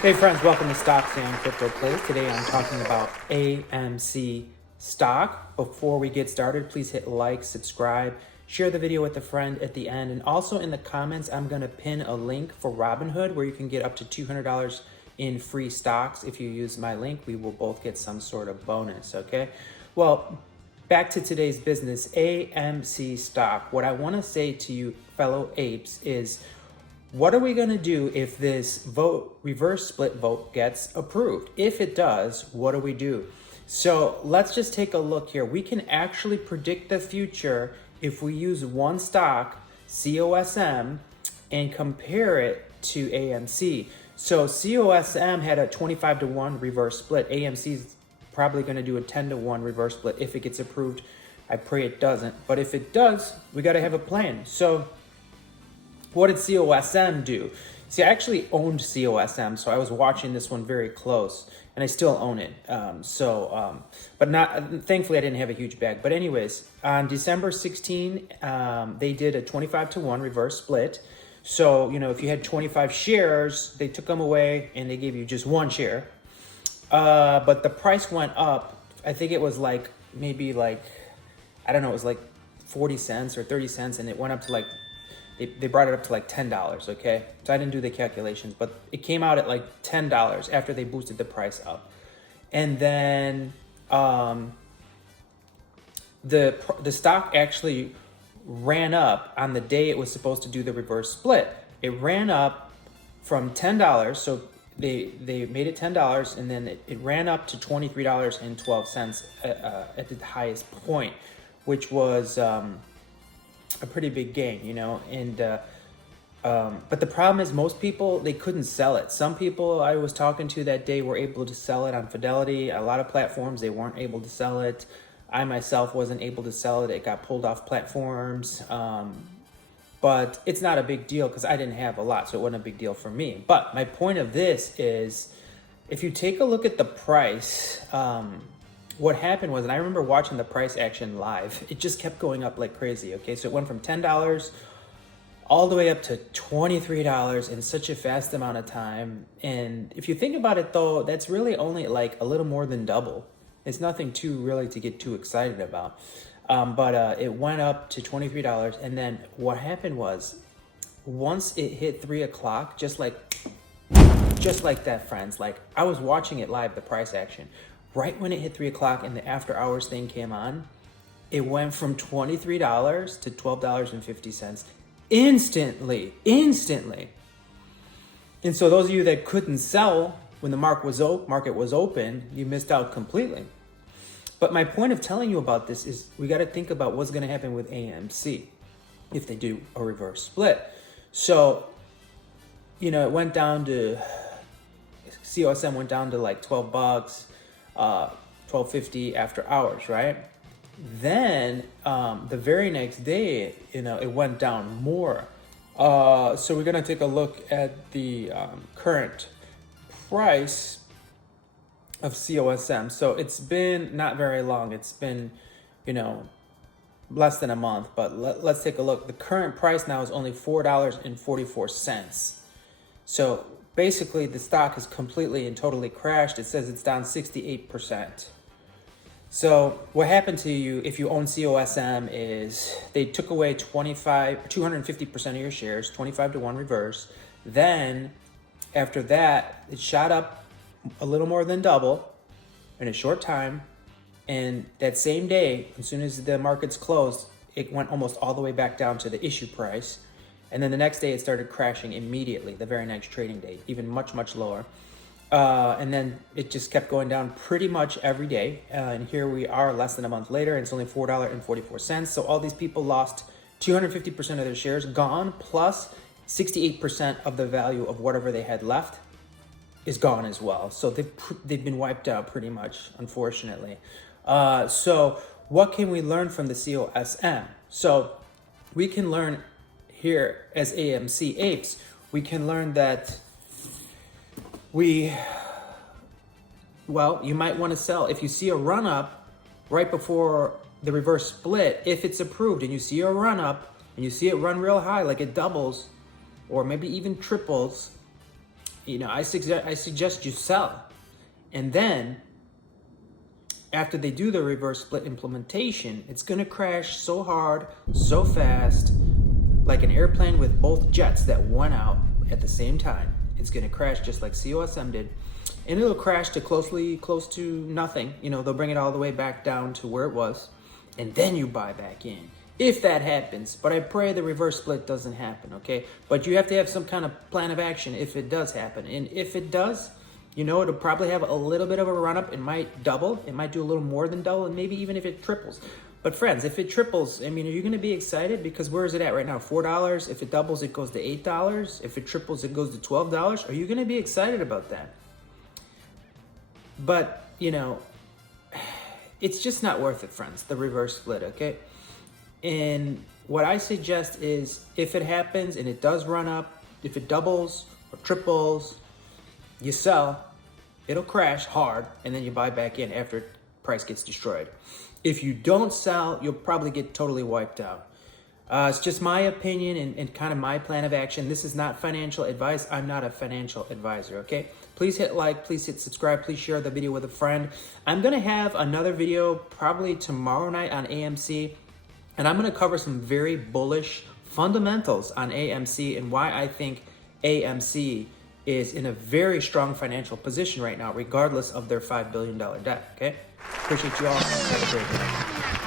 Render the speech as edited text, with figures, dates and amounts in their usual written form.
Hey friends, welcome to Stocks and Crypto Plays. Today I'm talking about AMC stock. Before we get started, please hit like, subscribe, share the video with a friend at the end, and also in the comments I'm going to pin a link for Robinhood where you can get up to $200 in free stocks. If you use my link, we will both get some sort of bonus, okay? Well, back to today's business, AMC stock. What I want to say to you fellow apes is, what are we going to do if this reverse split vote gets approved? If it does, what do we do? So let's just take a look here. We can actually predict the future if we use one stock, COSM, and compare it to AMC. So COSM had a 25-to-1 reverse split. AMC is probably going to do a 10-to-1 reverse split if it gets approved. I pray it doesn't. But if it does, we got to have a plan. So what did COSM do? See, I actually owned COSM, so I was watching this one very close, and I still own it. But not. Thankfully, I didn't have a huge bag. But anyways, on December 16, they did a 25-to-1 reverse split. So, if you had 25 shares, they took them away, and they gave you just one share. But the price went up. I think it was maybe I don't know, it was like 40 cents or 30 cents, and it went up to they brought it up to $10, okay? So I didn't do the calculations, but it came out at $10 after they boosted the price up. And then the stock actually ran up on the day it was supposed to do the reverse split. It ran up from $10, so they made it $10, and then it ran up to $23.12 at the highest point, which was a pretty big gain, and but the problem is most people, they couldn't sell it. Some people I was talking to that day were able to sell it on Fidelity. A lot of platforms, they weren't able to sell it. I myself wasn't able to sell it. It got pulled off platforms, but it's not a big deal because I didn't have a lot, so it wasn't a big deal for me. But my point of this is, if you take a look at the price, what happened was, and I remember watching the price action live, it just kept going up like crazy, okay? So it went from $10 all the way up to $23 in such a fast amount of time. And if you think about it though, that's really only a little more than double. It's nothing to get too excited about. But it went up to $23. And then what happened was, once it hit 3 o'clock, just like that, friends, I was watching it live, the price action. Right when it hit 3 o'clock and the after hours thing came on, it went from $23 to $12.50 instantly. And so those of you that couldn't sell when the market was open, you missed out completely. But my point of telling you about this is, we got to think about what's going to happen with AMC if they do a reverse split. So, it went down to, COSM went down to $12. $12.50 after hours, right? Then the very next day, it went down more. So we're gonna take a look at the current price of COSM. So it's been not very long. It's been, less than a month. But let's take a look. The current price now is only $4.44. So basically, the stock has completely and totally crashed. It says it's down 68%. So what happened to you if you own COSM is they took away 250% of your shares, 25-to-1 reverse. Then after that, it shot up a little more than double in a short time. And that same day, as soon as the markets closed, it went almost all the way back down to the issue price. And then the next day it started crashing immediately, the very next trading day, even much, much lower. And then it just kept going down pretty much every day. And here we are less than a month later, and it's only $4.44. So all these people lost 250% of their shares, gone, plus 68% of the value of whatever they had left is gone as well. So they've been wiped out pretty much, unfortunately. So what can we learn from the COSM? So we can learn here as AMC apes, we can learn that you might want to sell. If you see a run up right before the reverse split, if it's approved and you see a run up and you see it run real high, like it doubles or maybe even triples, I suggest you sell. And then after they do the reverse split implementation, it's going to crash so hard, so fast, like an airplane with both jets that went out at the same time. It's going to crash just like COSM did. And it'll crash to close to nothing. They'll bring it all the way back down to where it was. And then you buy back in, if that happens. But I pray the reverse split doesn't happen, okay? But you have to have some kind of plan of action if it does happen. And if it does, it'll probably have a little bit of a run up. It might double. It might do a little more than double. And maybe even if it triples. But friends, if it triples, are you going to be excited? Because where is it at right now? $4. If it doubles, it goes to $8. If it triples, it goes to $12. Are you going to be excited about that? But, it's just not worth it, friends, the reverse split, okay? And what I suggest is if it happens and it does run up, if it doubles or triples, you sell, it'll crash hard, and then you buy back in after price gets destroyed. If you don't sell, you'll probably get totally wiped out. It's just my opinion and kind of my plan of action. This is not financial advice. I'm not a financial advisor, okay? Please hit like, please hit subscribe, please share the video with a friend. I'm gonna have another video probably tomorrow night on AMC, and I'm gonna cover some very bullish fundamentals on AMC and why I think AMC is in a very strong financial position right now, regardless of their $5 billion debt, okay? Appreciate you all. Have a great day.